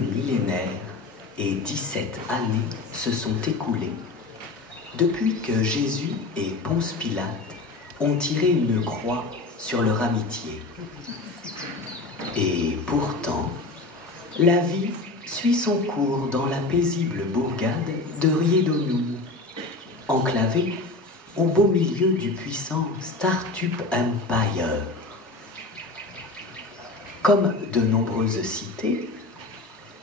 millénaires et 17 années se sont écoulées depuis que Jésus et Ponce Pilate ont tiré une croix sur leur amitié. Et pourtant, la vie suit son cours dans la paisible bourgade de Riedonoum, enclavée au beau milieu du puissant Startup Empire. Comme de nombreuses cités,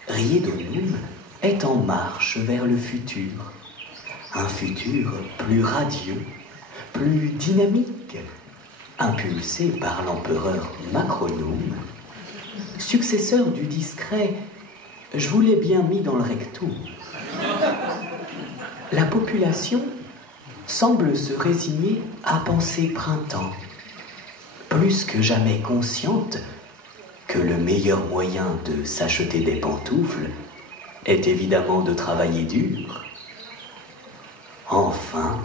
Riedonoum est en marche vers le futur. Un futur plus radieux, plus dynamique, impulsé par l'empereur Macronum, successeur du discret « je vous l'ai bien mis dans le recto ». La population semble se résigner à penser printemps, plus que jamais consciente que le meilleur moyen de s'acheter des pantoufles est évidemment de travailler dur. Enfin,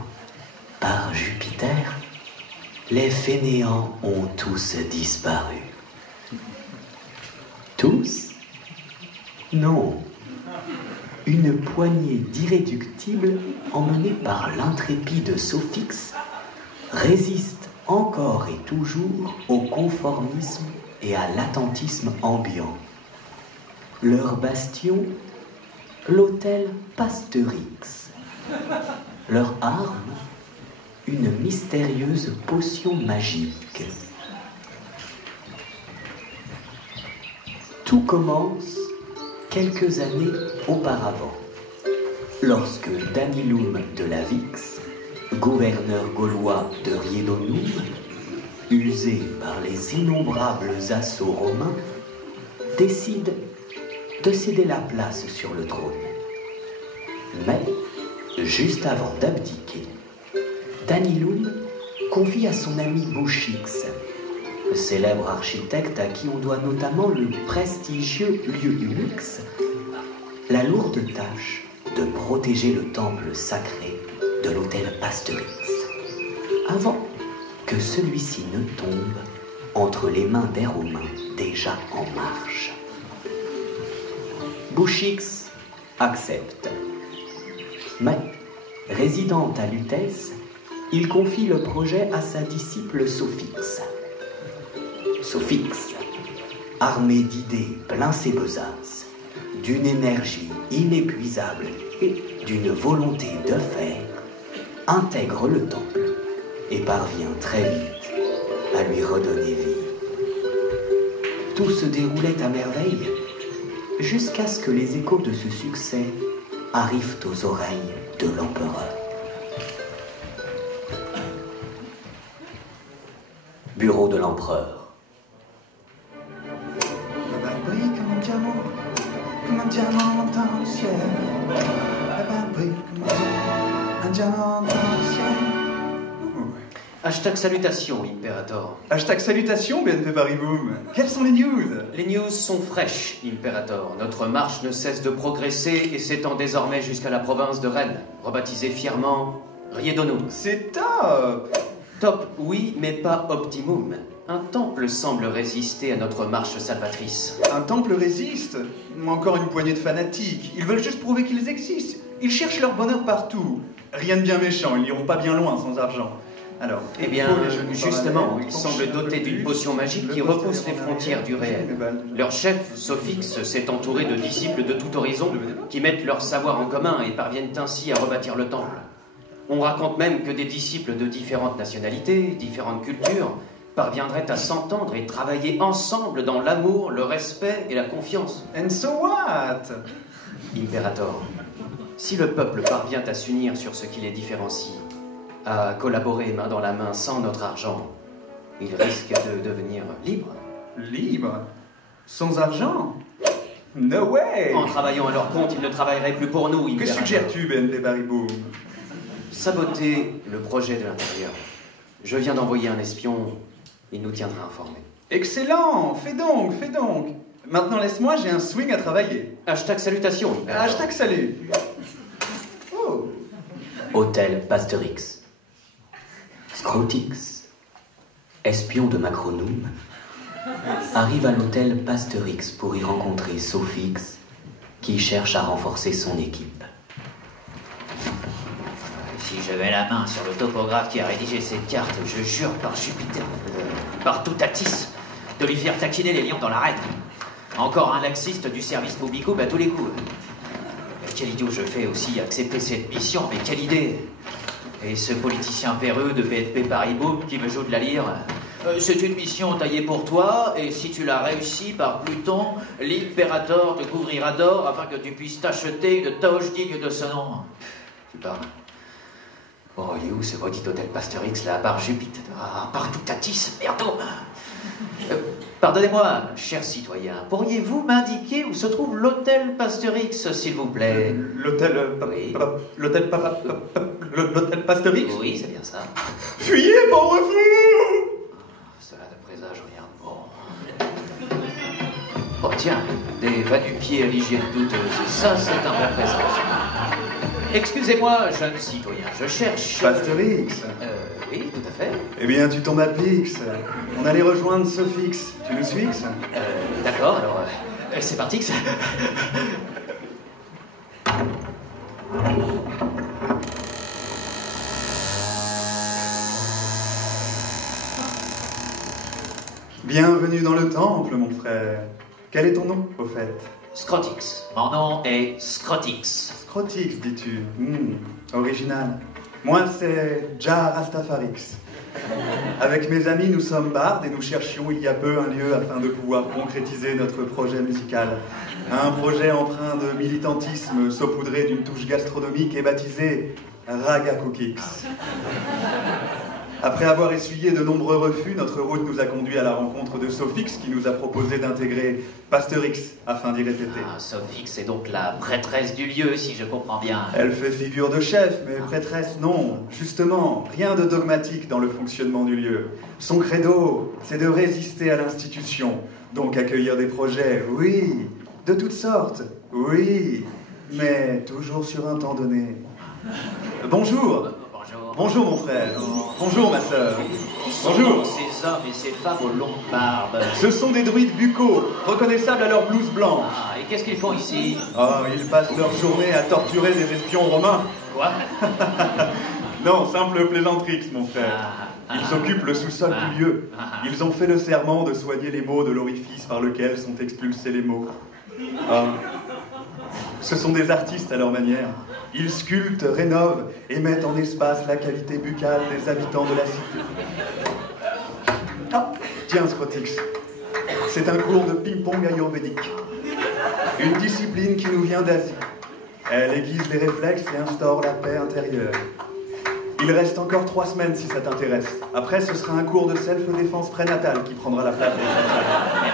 par Jupiter, les fainéants ont tous disparu. Tous? Non. Une poignée d'irréductibles emmenés par l'intrépide Sophix résiste encore et toujours au conformisme et à l'attentisme ambiant. Leur bastion, l'hôtel Pasteurix. Leur arme, une mystérieuse potion magique. Tout commence quelques années auparavant, lorsque Danilum de la Vix, gouverneur gaulois de Riedonoum, usé par les innombrables assauts romains, décide de céder la place sur le trône. Mais, juste avant d'abdiquer, Danilum confie à son ami Bouchix, célèbre architecte à qui on doit notamment le prestigieux lieu Unix, la lourde tâche de protéger le temple sacré de l'hôtel Pasteurix, avant que celui-ci ne tombe entre les mains des Romains déjà en marche. Bouchix accepte. Mais, résidant à Lutèce, il confie le projet à sa disciple Sophix. Sophix, armé d'idées plein ses besaces, d'une énergie inépuisable et d'une volonté de faire, intègre le temple et parvient très vite à lui redonner vie. Tout se déroulait à merveille jusqu'à ce que les échos de ce succès arrivent aux oreilles de l'empereur. Bureau de l'empereur. La barre brille comme un diamant dans le ciel. La barre brille comme un diamant dans le ciel. Hashtag salutations, Imperator. Hashtag salutations, BNP Paribus. Quelles sont les news? Les news sont fraîches, Imperator. Notre marche ne cesse de progresser et s'étend désormais jusqu'à la province de Rennes, rebaptisée fièrement Riedonoum. C'est top! Top, oui, mais pas optimum. Un temple semble résister à notre marche salvatrice. Un temple résiste? Encore une poignée de fanatiques. Ils veulent juste prouver qu'ils existent. Ils cherchent leur bonheur partout. Rien de bien méchant, ils n'iront pas bien loin sans argent. Alors, eh bien, justement, ils semblent dotés d'une potion magique qui repousse les frontières du réel. Leur chef, Sophix, s'est entouré de disciples de tout horizon qui mettent leur savoir en commun et parviennent ainsi à rebâtir le temple. On raconte même que des disciples de différentes nationalités, différentes cultures, parviendraient à s'entendre et travailler ensemble dans l'amour, le respect et la confiance. And so what? Imperator, si le peuple parvient à s'unir sur ce qui les différencie, à collaborer main dans la main sans notre argent, ils risquent de devenir libres. Libres? Sans argent? No way! En travaillant à leur compte, ils ne travailleraient plus pour nous, Imperator. Que suggères-tu, BNP Paribus? Saboter le projet de l'intérieur. Je viens d'envoyer un espion, il nous tiendra informés. Excellent! Fais donc, fais donc! Maintenant laisse-moi, j'ai un swing à travailler. Hashtag salutations, Imperator. Hashtag salut! Oh! Hôtel Pasteurix. Scrotix, espion de Macronum, arrive à l'hôtel Pasteurix pour y rencontrer Sophix qui cherche à renforcer son équipe. Si j'avais la main sur le topographe qui a rédigé cette carte, je jure par Jupiter, par Toutatis, de lui faire taquiner les lions dans l'arène. Encore un laxiste du service Boubicoub à tous les coups. Quel idiot je fais aussi accepter cette mission, mais quelle idée! Et ce politicien véreux de BNP Paribas qui me joue de la lyre. C'est une mission taillée pour toi, et si tu l'as réussi par Pluton, l'impérator te couvrira d'or afin que tu puisses t'acheter une toge digne de ce nom. Tu parles? Oh, il est où ce maudit hôtel Pastérix là, par Jupiter, par Toutatis, merdou! Pardonnez-moi, cher citoyen, pourriez-vous m'indiquer où se trouve l'hôtel Pastérix, s'il vous plaît? L'hôtel... Oui. L'hôtel Pastérix? Oui, c'est bien ça. Fuyez, pauvre fou! Cela ne présage rien de bon. Oh tiens, des va-nu-pieds à l'hygiène douteuse, ça c'est un bon présage. Excusez-moi, jeune citoyen, je cherche... Pastérix? Oui, tout à fait. Eh bien, tu tombes à Pix. On allait rejoindre Sophix. Tu nous suis? D'accord, alors... c'est parti que ça... Bienvenue dans le temple, mon frère. Quel est ton nom, au fait? Scrotix. Mon nom est Scrotix. Scrotix, dis-tu. Original. Moi, c'est Jah Rastafarix. Avec mes amis, nous sommes bardes et nous cherchions il y a peu un lieu afin de pouvoir concrétiser notre projet musical. Un projet empreint de militantisme saupoudré d'une touche gastronomique et baptisé Raga Cookix. Après avoir essuyé de nombreux refus, notre route nous a conduit à la rencontre de Sophix qui nous a proposé d'intégrer Pastérix afin d'y répéter. Ah, Sophix est donc la prêtresse du lieu, si je comprends bien. Elle fait figure de chef, mais prêtresse, non. Justement, rien de dogmatique dans le fonctionnement du lieu. Son credo, c'est de résister à l'institution. Donc accueillir des projets, oui, de toutes sortes, oui, mais toujours sur un temps donné. Bonjour. Bonjour mon frère. Bonjour ma sœur. Bonjour. Ces hommes et ces femmes aux longues barbes. Ce sont des druides buccaux, reconnaissables à leur blouse blanche. Ah, et qu'est-ce qu'ils font ici? Oh, ils passent leur journée à torturer des espions romains. Quoi? Non, simple plaisanterie, mon frère. Ils occupent le sous-sol du lieu. Ils ont fait le serment de soigner les maux de l'orifice par lequel sont expulsés les maux. Ce sont des artistes à leur manière. Ils sculptent, rénovent et mettent en espace la qualité buccale des habitants de la cité. Ah, tiens, Scrotix. C'est un cours de ping-pong ayurvédique. Une discipline qui nous vient d'Asie. Elle aiguise les réflexes et instaure la paix intérieure. Il reste encore 3 semaines si ça t'intéresse. Après, ce sera un cours de self-défense prénatale qui prendra la place des...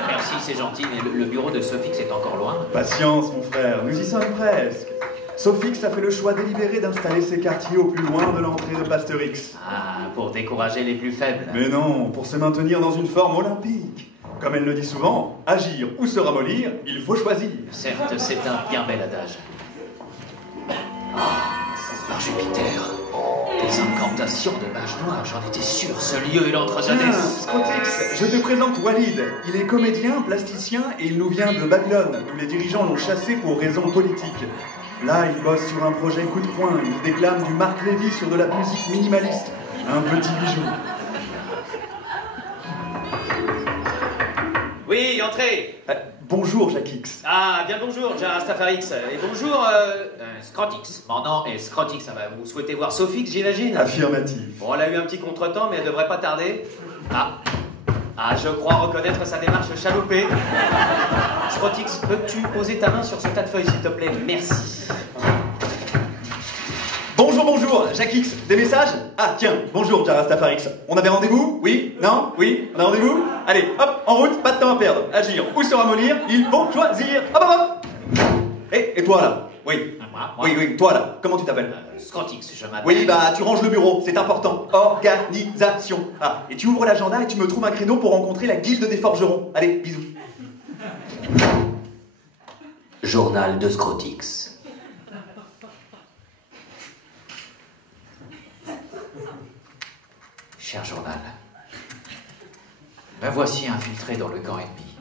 Merci, c'est gentil, mais le bureau de Sophix est encore loin. Patience, mon frère, nous y sommes presque. Sophix a fait le choix délibéré d'installer ses quartiers au plus loin de l'entrée de Pastérix. Ah, pour décourager les plus faibles. Mais non, pour se maintenir dans une forme olympique. Comme elle le dit souvent, agir ou se ramollir, il faut choisir. Certes, c'est un bien bel adage. Par Jupiter, des incantations de mages noirs, j'en étais sûr, ce lieu est l'antre d'Hadès. Scrotix, je te présente Walid. Il est comédien, plasticien et il nous vient de Babylone, où les dirigeants l'ont chassé pour raisons politiques. Là, il bosse sur un projet coup de poing. Il déclame du Marc Lévy sur de la musique minimaliste. Un petit bijou. Oui, entrez. Bonjour, Jacquix. Ah, bien bonjour, Jah Rastafarix. Et bonjour, Scrotix. Mon nom est Scrotix, ça va. Vous souhaitez voir Sophix, j'imagine? Affirmatif. Bon, elle a eu un petit contretemps, mais elle devrait pas tarder. Ah, je crois reconnaître sa démarche chaloupée. Scrotix, peux-tu poser ta main sur ce tas de feuilles, s'il te plaît? Merci. Bonjour, Jacquix. Des messages? Ah, tiens, bonjour, Jah Rastafarix. On avait rendez-vous? Oui? Non? Oui? On a rendez-vous? Allez, hop, en route, pas de temps à perdre. Agir ou se ramollir, il faut choisir. Hop, hop, hop. Et toi, là? Oui. Moi. Oui, toi, là. Comment tu t'appelles? Scrotix, je m'appelle. Oui, bah, tu ranges le bureau, c'est important. Organisation. Ah, et tu ouvres l'agenda et tu me trouves un créneau pour rencontrer la guilde des forgerons. Allez, bisous. Journal de Scrotix. Cher journal, me voici infiltré dans le camp ennemi.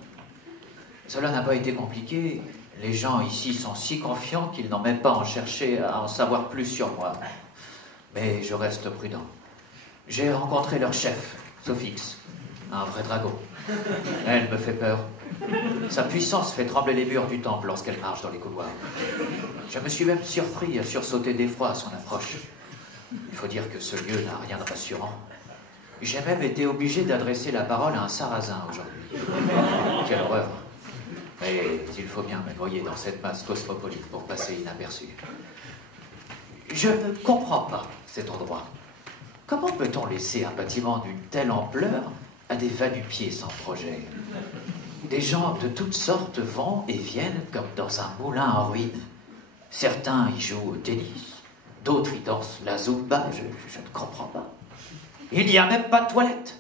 Cela n'a pas été compliqué. Les gens ici sont si confiants qu'ils n'ont même pas en cherché à en savoir plus sur moi. Mais je reste prudent. J'ai rencontré leur chef, Sophix, un vrai dragon. Elle me fait peur. Sa puissance fait trembler les murs du temple lorsqu'elle marche dans les couloirs. Je me suis même surpris à sursauter d'effroi à son approche. Il faut dire que ce lieu n'a rien de rassurant. J'ai même été obligé d'adresser la parole à un sarrasin aujourd'hui. Quelle horreur. Mais il faut bien me noyer dans cette masse cosmopolite pour passer inaperçu. Je ne comprends pas cet endroit. Comment peut-on laisser un bâtiment d'une telle ampleur à des va-du-pied sans projet? Des gens de toutes sortes vont et viennent comme dans un moulin en ruine. Certains y jouent au tennis, d'autres y dansent la zumba, je ne comprends pas. Il n'y a même pas de toilette.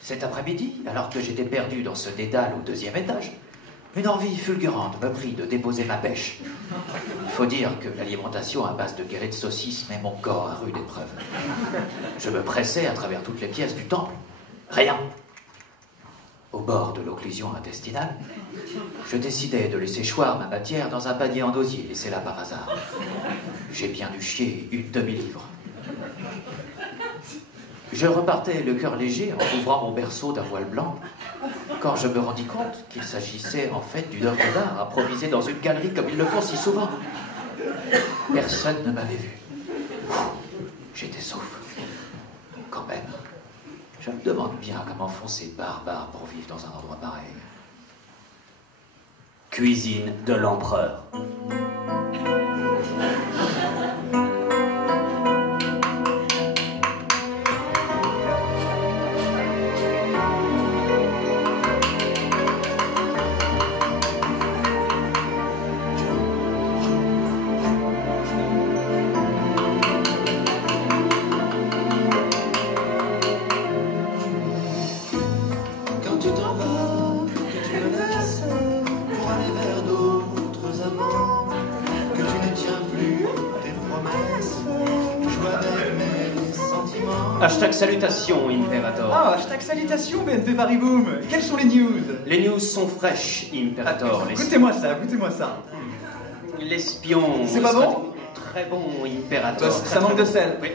Cet après-midi, alors que j'étais perdu dans ce dédale au 2e étage, une envie fulgurante me prit de déposer ma pêche. Il faut dire que l'alimentation à base de galettes de saucisses met mon corps à rude épreuve. Je me pressais à travers toutes les pièces du temple. Rien. Au bord de l'occlusion intestinale, je décidai de laisser choir ma matière dans un panier en osier laissé là par hasard. J'ai bien dû chier une demi-livre. Je repartais le cœur léger en ouvrant mon berceau d'un voile blanc, quand je me rendis compte qu'il s'agissait en fait d'une œuvre d'art improvisée dans une galerie comme ils le font si souvent. Personne ne m'avait vu. J'étais sauf. Quand même, je me demande bien comment font ces barbares pour vivre dans un endroit pareil. Cuisine de l'empereur. Hashtag salutations, Imperator. Ah, hashtag salutations, BNP Paris Boom. Quelles sont les news? Les news sont fraîches, Imperator. Goûtez-moi ça, goûtez-moi ça. L'espion... C'est pas bon? Très bon, Imperator. Ça manque de sel. Oui,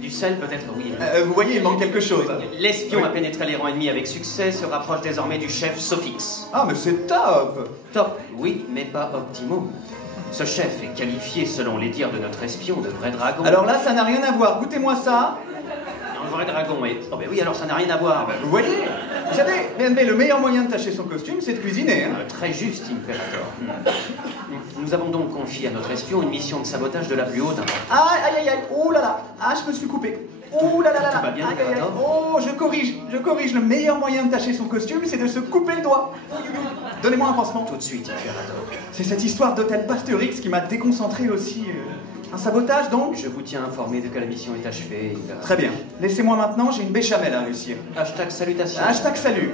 du sel peut-être, oui. Vous voyez, il manque quelque chose. L'espion a pénétré les rangs ennemis avec succès, se rapproche désormais du chef Sophix. Ah, mais c'est top. Top, oui, mais pas optimum. Ce chef est qualifié, selon les dires de notre espion, de vrai dragon. Alors là, ça n'a rien à voir. Goûtez-moi ça. Un vrai dragon, oui. Oh ben oui, alors ça n'a rien à voir. Vous voyez? Vous savez, BNP, le meilleur moyen de tâcher son costume, c'est de cuisiner. Hein. Très juste, Imperator. Nous avons donc confié à notre espion une mission de sabotage de la plus haute importance. Aïe, aïe, aïe, oh là là. Ah, je me suis coupé. Oh là là là là. Tout va bien, aïe, aïe, aïe. Imperator? Oh, je corrige. Le meilleur moyen de tâcher son costume, c'est de se couper le doigt. Donnez-moi un pansement. Tout de suite, Imperator. C'est cette histoire d'hôtel Pasteurix qui m'a déconcentré aussi. Un sabotage, donc? Je vous tiens informé de que la mission est achevée, Imperator. Très bien. Laissez-moi maintenant, j'ai une béchamel à réussir. Hashtag salutations. Hashtag salut.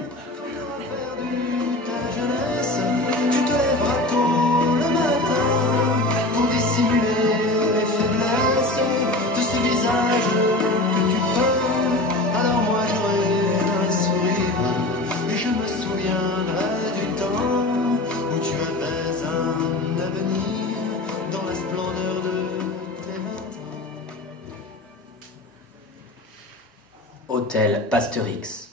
Tu te lèveras tôt le matin pour dissimuler les faiblesses de ce visage que tu peux. Alors moi j'aurai un sourire et je me souviendrai du temps où tu avais un avenir dans la splendeur de tes 20 ans. Hôtel Pasteurix.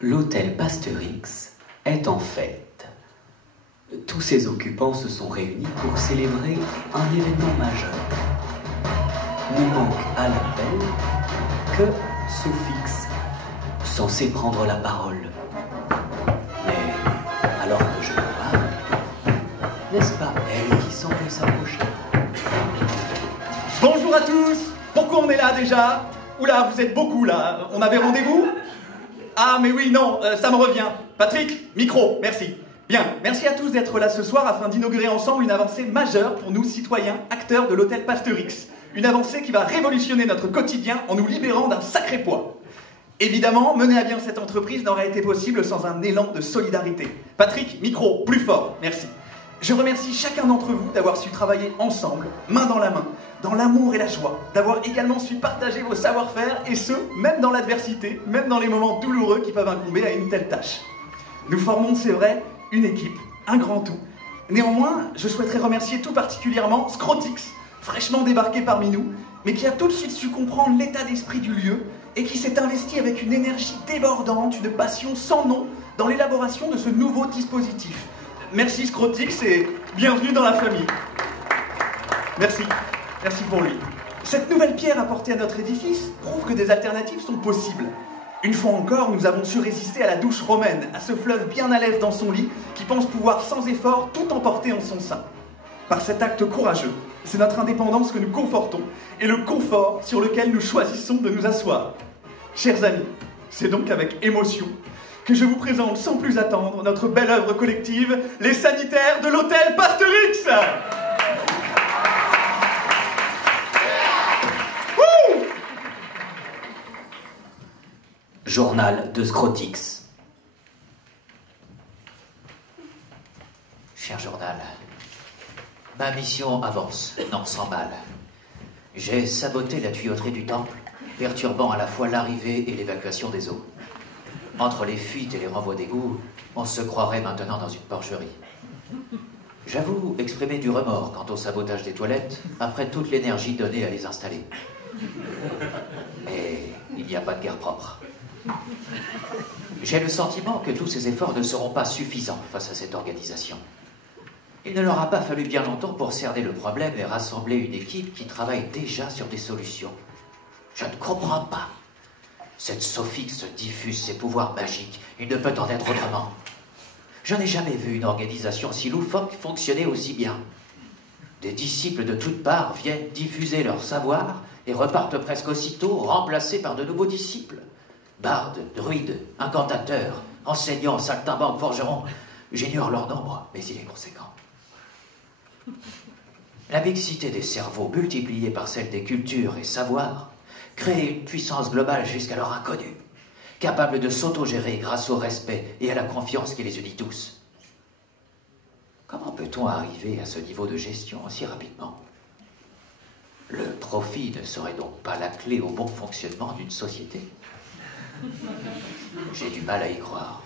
L'hôtel Pasteurix est en fête. Tous ses occupants se sont réunis pour célébrer un événement majeur. Ne manque à l'appel que Sophix, censé prendre la parole. Mais alors que je parle, n'est-ce pas elle qui semble s'approcher? Bonjour à tous. Pourquoi on est là déjà? Oula, vous êtes beaucoup là. On avait rendez-vous? Ah, mais oui, non, ça me revient. Patrick, micro, merci. Bien, merci à tous d'être là ce soir afin d'inaugurer ensemble une avancée majeure pour nous, citoyens, acteurs de l'hôtel Pasteurix. Une avancée qui va révolutionner notre quotidien en nous libérant d'un sacré poids. Évidemment, mener à bien cette entreprise n'aurait été possible sans un élan de solidarité. Patrick, micro, plus fort, merci. Je remercie chacun d'entre vous d'avoir su travailler ensemble, main dans la main, dans l'amour et la joie, d'avoir également su partager vos savoir-faire, et ce, même dans l'adversité, même dans les moments douloureux qui peuvent incomber à une telle tâche. Nous formons, c'est vrai, une équipe, un grand tout, Néanmoins, je souhaiterais remercier tout particulièrement Scrotix, fraîchement débarqué parmi nous, mais qui a tout de suite su comprendre l'état d'esprit du lieu et qui s'est investi avec une énergie débordante, une passion sans nom dans l'élaboration de ce nouveau dispositif. Merci Scrotix et bienvenue dans la famille. Merci, merci pour lui. Cette nouvelle pierre apportée à notre édifice prouve que des alternatives sont possibles. Une fois encore, nous avons su résister à la douche romaine, à ce fleuve bien à l'aise dans son lit, qui pense pouvoir sans effort tout emporter en son sein. Par cet acte courageux, c'est notre indépendance que nous confortons, et le confort sur lequel nous choisissons de nous asseoir. Chers amis, c'est donc avec émotion que je vous présente sans plus attendre notre belle œuvre collective, les sanitaires de l'hôtel Pasterix. Journal de Scrotix. Cher journal, ma mission avance, non sans mal. J'ai saboté la tuyauterie du temple, perturbant à la fois l'arrivée et l'évacuation des eaux. Entre les fuites et les renvois d'égouts, on se croirait maintenant dans une porcherie. J'avoue exprimer du remords quant au sabotage des toilettes, après toute l'énergie donnée à les installer. Mais il n'y a pas de guerre propre. J'ai le sentiment que tous ces efforts ne seront pas suffisants face à cette organisation. Il ne leur a pas fallu bien longtemps pour cerner le problème et rassembler une équipe qui travaille déjà sur des solutions. Je ne comprends pas. Cette Sophix diffuse ses pouvoirs magiques. Il ne peut en être autrement. Je n'ai jamais vu une organisation si loufoque fonctionner aussi bien. Des disciples de toutes parts viennent diffuser leur savoir et repartent presque aussitôt remplacés par de nouveaux disciples. Bardes, druides, incantateurs, enseignants, saltimbanques, forgerons. J'ignore leur nombre, mais il est conséquent. La mixité des cerveaux multipliée par celle des cultures et savoirs crée une puissance globale jusqu'alors inconnue, capable de s'autogérer grâce au respect et à la confiance qui les unit tous. Comment peut-on arriver à ce niveau de gestion aussi rapidement? Le profit ne serait donc pas la clé au bon fonctionnement d'une société? J'ai du mal à y croire.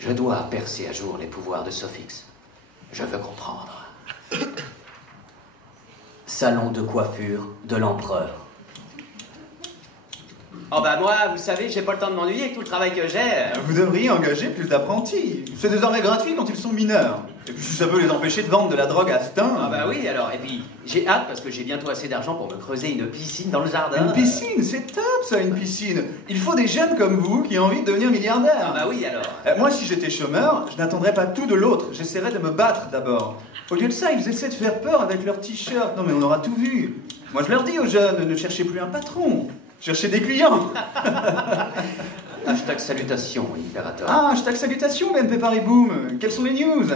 Je dois percer à jour les pouvoirs de Sophix. Je veux comprendre. Salon de coiffure de l'empereur. Oh bah moi, vous savez, j'ai pas le temps de m'ennuyer avec tout le travail que j'ai. Vous devriez engager plus d'apprentis. C'est désormais gratuit quand ils sont mineurs. Et puis si ça peut les empêcher de vendre de la drogue à Stein... Ah bah oui, alors, et puis j'ai hâte parce que j'ai bientôt assez d'argent pour me creuser une piscine dans le jardin. Une piscine, c'est top ça, une piscine. Il faut des jeunes comme vous qui ont envie de devenir milliardaires. Ah bah oui, alors. Moi, si j'étais chômeur, je n'attendrais pas tout de l'autre. J'essaierais de me battre d'abord. Au lieu de ça, ils essaient de faire peur avec leurs t-shirts. Non mais on aura tout vu. Moi, je leur dis aux jeunes, ne cherchez plus un patron. Cherchez des clients. Hashtag salutations, Imperator. Ah, hashtag salutations, BNP Paris Boom. Quelles sont les news?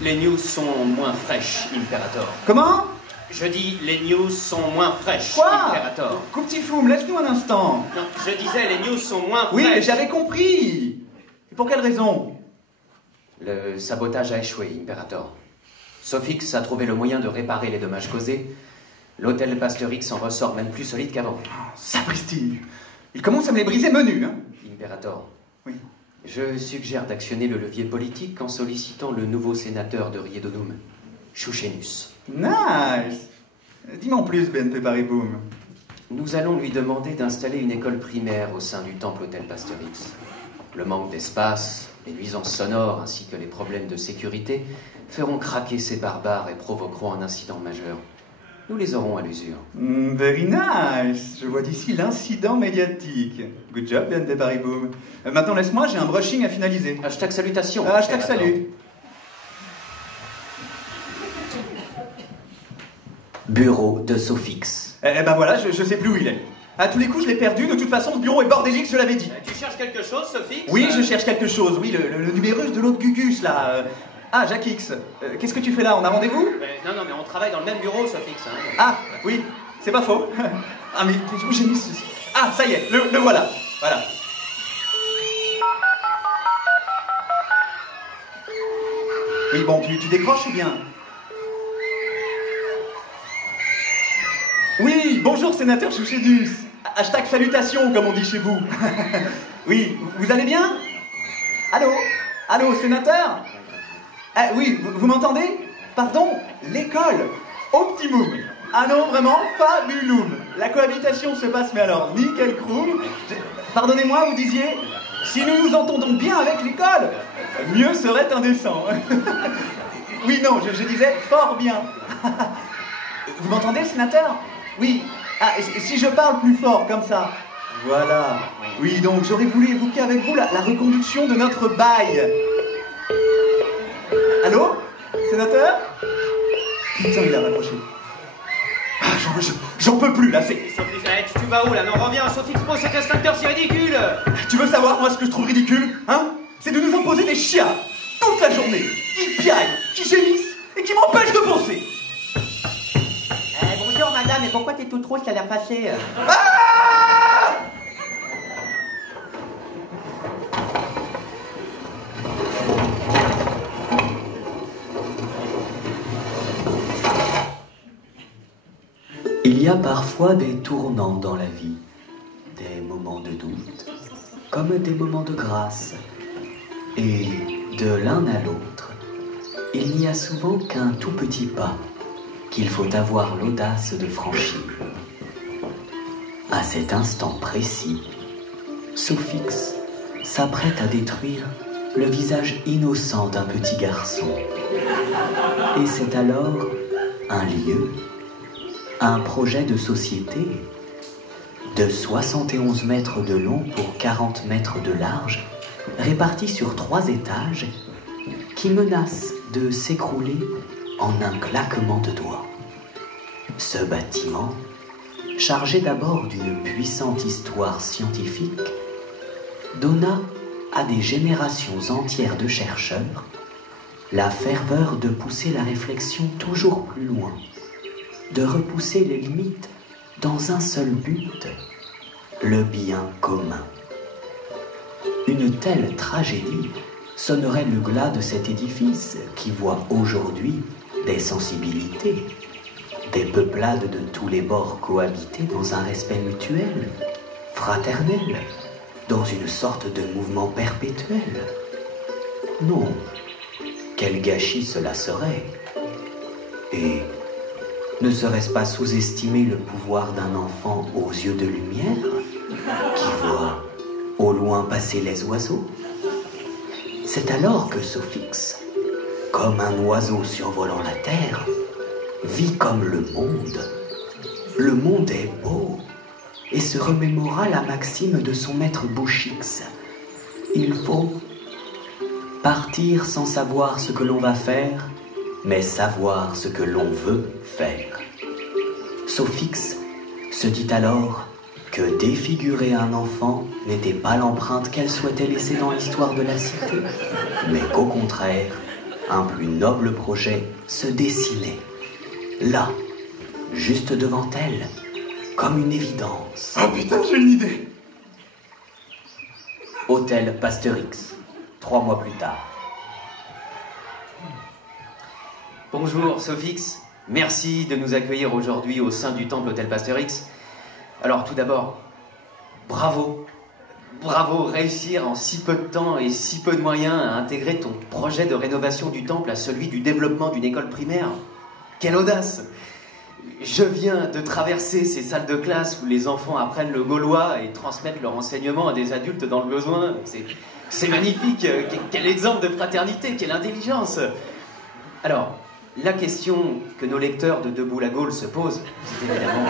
Les news sont moins fraîches, Imperator. Comment? Je dis, les news sont moins fraîches, Quoi? Imperator. Petit Foum, laisse-nous un instant. Non, je disais, les news sont moins fraîches. Oui, mais j'avais compris. Et pour quelle raison? Le sabotage a échoué, Imperator. Sophix a trouvé le moyen de réparer les dommages causés. L'hôtel Pasterix en ressort même plus solide qu'avant. Oh, sapristi. Il commence à me les briser menus, hein. Imperator. Oui. Je suggère d'actionner le levier politique en sollicitant le nouveau sénateur de Riedonum, Chouchénus. Nice. Dis-moi en plus, BNP Paris Boom. Nous allons lui demander d'installer une école primaire au sein du temple hôtel Pasterix. Le manque d'espace, les nuisances sonores ainsi que les problèmes de sécurité feront craquer ces barbares et provoqueront un incident majeur. Nous les aurons à l'usure. Very nice. Je vois d'ici l'incident médiatique. Good job, BNP Paris Boom. Maintenant, laisse-moi, j'ai un brushing à finaliser. Hashtag salutations. Hashtag salut. Bureau de Sophix. Eh ben voilà, je sais plus où il est. À tous les coups, je l'ai perdu. De toute façon, ce bureau est bordélique, je l'avais dit. Tu cherches quelque chose, Sophie? Oui, je cherche quelque chose. Oui, le numérus de l'autre Gugus, là. Ah, Jacques X. Qu'est-ce que tu fais là? On a rendez-vous? Non, mais on travaille dans le même bureau, Sophix. Hein. Ah, oui, c'est pas faux. Ah, mais où j'ai mis ceci? Ah, ça y est, le voilà. Voilà. Oui, bon, tu décroches ou bien? Oui, bonjour, sénateur Chouchédus. Hashtag salutations, comme on dit chez vous. Oui, vous allez bien? Allô? Allô, sénateur? Ah oui, vous m'entendez? Pardon, l'école. Optimum. Ah non, vraiment, fabulum. La cohabitation se passe, mais alors, nickel chrome. Pardonnez-moi, vous disiez, si nous nous entendons bien avec l'école, mieux serait indécent. Oui, non, je disais fort bien. Vous m'entendez, sénateur? Oui. Ah, si je parle plus fort, comme ça. Voilà. Oui, donc j'aurais voulu évoquer avec vous la reconduction de notre bail. Allô? Sénateur? Putain, il a raccroché. Ah, j'en peux plus, là, c'est... Sophie, tu vas où, là? Non, reviens, Sophie, pose cet extincteur, c'est ridicule! Tu veux savoir, moi, ce que je trouve ridicule, hein? C'est de nous imposer des chiens, toute la journée, qui piaillent, qui gémissent, et qui m'empêchent de bosser. Bonjour, madame, mais pourquoi t'es toute rouge, t'as l'air fâchée? Ah! Il y a parfois des tournants dans la vie, des moments de doute, comme des moments de grâce. Et de l'un à l'autre, il n'y a souvent qu'un tout petit pas qu'il faut avoir l'audace de franchir. À cet instant précis, Sophix s'apprête à détruire le visage innocent d'un petit garçon. Et c'est alors un lieu, un projet de société de 71 mètres de long pour 40 mètres de large, réparti sur 3 étages, qui menace de s'écrouler en un claquement de doigts. Ce bâtiment, chargé d'abord d'une puissante histoire scientifique, donna à des générations entières de chercheurs la ferveur de pousser la réflexion toujours plus loin, de repousser les limites dans un seul but, le bien commun. Une telle tragédie sonnerait le glas de cet édifice qui voit aujourd'hui des sensibilités, des peuplades de tous les bords cohabiter dans un respect mutuel, fraternel, dans une sorte de mouvement perpétuel. Non, quel gâchis cela serait! Et ne serait-ce pas sous-estimer le pouvoir d'un enfant aux yeux de lumière, qui voit au loin passer les oiseaux? C'est alors que Sophix, comme un oiseau survolant la terre, vit comme le monde. Le monde est beau, et se remémora la maxime de son maître Bouchix. Il faut partir sans savoir ce que l'on va faire, mais savoir ce que l'on veut faire. Sophix se dit alors que défigurer un enfant n'était pas l'empreinte qu'elle souhaitait laisser dans l'histoire de la cité, mais qu'au contraire, un plus noble projet se dessinait, là, juste devant elle, comme une évidence. Oh putain, j'ai une idée! Hôtel Pasteurix, 3 mois plus tard. Bonjour, Sophix. Merci de nous accueillir aujourd'hui au sein du temple Hôtel Pasteurix. Alors, tout d'abord, bravo. Bravo, réussir en si peu de temps et si peu de moyens à intégrer ton projet de rénovation du temple à celui du développement d'une école primaire. Quelle audace! Je viens de traverser ces salles de classe où les enfants apprennent le gaulois et transmettent leur enseignement à des adultes dans le besoin. C'est magnifique. Quel exemple de fraternité, quelle intelligence! Alors, la question que nos lecteurs de Debout la Gaule se posent, c'est évidemment...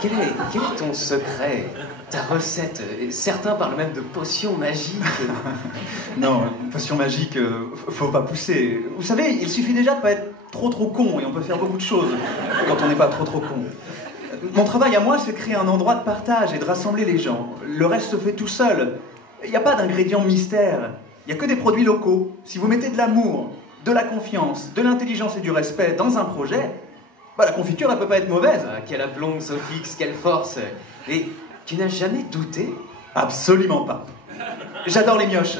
Quel est ton secret, ta recette? Certains parlent même de potion magique. Non, potion magique, faut pas pousser. Vous savez, il suffit déjà de pas être trop con, et on peut faire beaucoup de choses quand on n'est pas trop con. Mon travail à moi, c'est de créer un endroit de partage et de rassembler les gens. Le reste se fait tout seul. Il n'y a pas d'ingrédients mystères. Il n'y a que des produits locaux. Si vous mettez de l'amour, de la confiance, de l'intelligence et du respect dans un projet, la confiture, elle peut pas être mauvaise. Ah, quel aplomb, Sophix, quelle force. Et tu n'as jamais douté? Absolument pas. J'adore les mioches.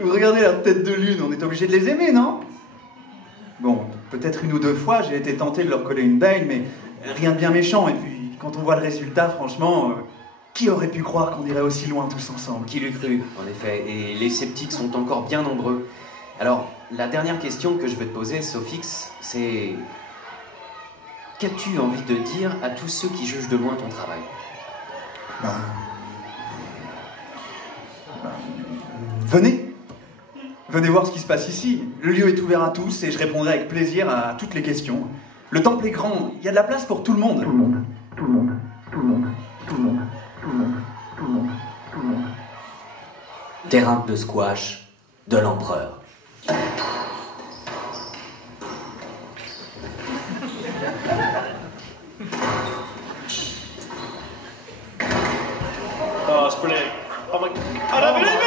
Vous regardez leur tête de lune, on est obligé de les aimer, non? Bon, peut-être 1 ou 2 fois, j'ai été tenté de leur coller une baigne, mais rien de bien méchant. Et puis, quand on voit le résultat, franchement, qui aurait pu croire qu'on irait aussi loin tous ensemble? Qui l'eût cru, en effet. Et les sceptiques sont encore bien nombreux. Alors, la dernière question que je veux te poser, Sophix, c'est... Qu'as-tu envie de dire à tous ceux qui jugent de loin ton travail? Venez. Venez voir ce qui se passe ici. Le lieu est ouvert à tous et je répondrai avec plaisir à toutes les questions. Le temple est grand, il y a de la place pour tout le monde. Terrain de squash de l'empereur. Oh, it's brilliant. Oh my... I don't believe it!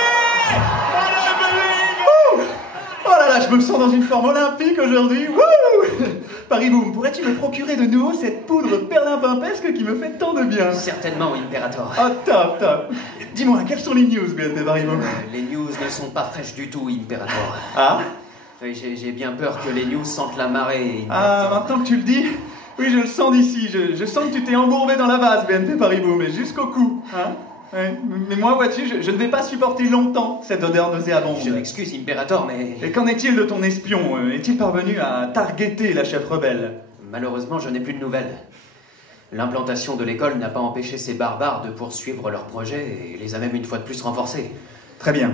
Oh là là, je me sens dans une forme olympique aujourd'hui. Wouh! Paris Boom, pourrais-tu me procurer de nouveau cette poudre perlimpinpesque qui me fait tant de bien? Certainement, Imperator. Oh, top, top. Dis-moi, quelles sont les news, BNP Paris Boom? Les news ne sont pas fraîches du tout, Imperator. Ah? J'ai bien peur que les news sentent la marée. Ah, maintenant que tu le dis, oui, je le sens d'ici. Je sens que tu t'es embourbé dans la vase, BNP Paris Boom, et jusqu'au cou. Hein? Ouais. Mais moi, vois-tu, je ne vais pas supporter longtemps cette odeur nauséabonde. Je m'excuse, Imperator, mais... Et qu'en est-il de ton espion? Est-il parvenu à targeter la chef rebelle? Malheureusement, je n'ai plus de nouvelles. L'implantation de l'école n'a pas empêché ces barbares de poursuivre leurs projets et les a même une fois de plus renforcés. Très bien.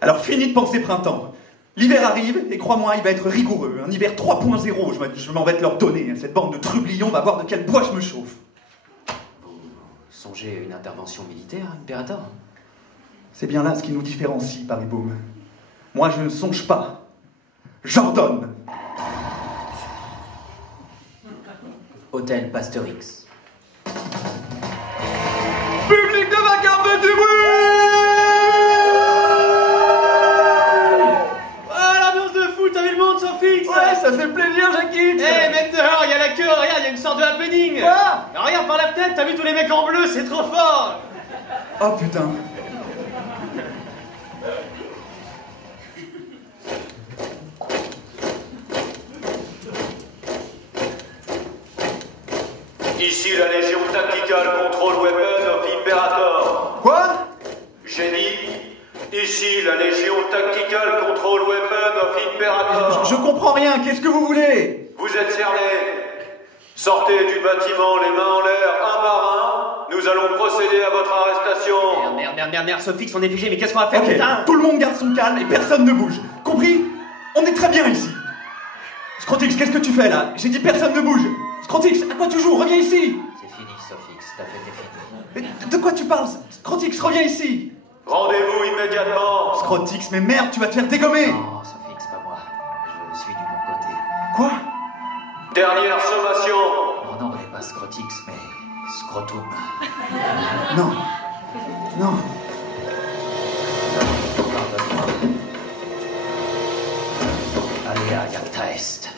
Alors, fini de penser printemps. L'hiver arrive, et crois-moi, il va être rigoureux. Un hiver 3.0, je m'en vais te leur donner. Cette bande de trublions va voir de quel bois je me chauffe. Songez à une intervention militaire, Imperator? C'est bien là ce qui nous différencie, Paris Boom. Moi, je ne songe pas. J'ordonne. Hôtel Pasteurix. Public de vacarme de du Ah, l'ambiance de fou, t'as vu le monde, Sophix? Ouais, ça fait plaisir, Jackie. Eh, mec dehors, il y a la queue, regarde, il y a une sorte de happening. Quoi? Regarde par la fenêtre, t'as vu tous les mecs en bleu, c'est trop fort. Oh putain. Ici la Légion Tactical Control Weapon of Imperator. Quoi? J'ai dit, ici la Légion Tactical Control Weapon of Imperator. Je comprends rien, qu'est-ce que vous voulez? Vous êtes cernés. Sortez du bâtiment les mains en l'air, un par un. Nous allons procéder à votre arrestation. Merde, Sophix, on est figé, mais qu'est-ce qu'on va faire, Ok, putain? tout le monde garde son calme et personne ne bouge. Compris? On est très bien ici. Scrotix, qu'est-ce que tu fais là? J'ai dit personne ne bouge. Scrotix, à quoi tu joues? Reviens ici. C'est fini, Sophix, ta fête est finie. Mais de quoi tu parles? Scrotix, reviens ici. Rendez-vous immédiatement. Scrotix, mais merde, tu vas te faire dégommer. Non, Sophix, pas moi. Je suis du bon côté. Quoi? Dernière sommation. Mon nom n'est pas Scrotix, mais Scrotum. Non. Non. Pardonne-moi. Allez à Jagdheist.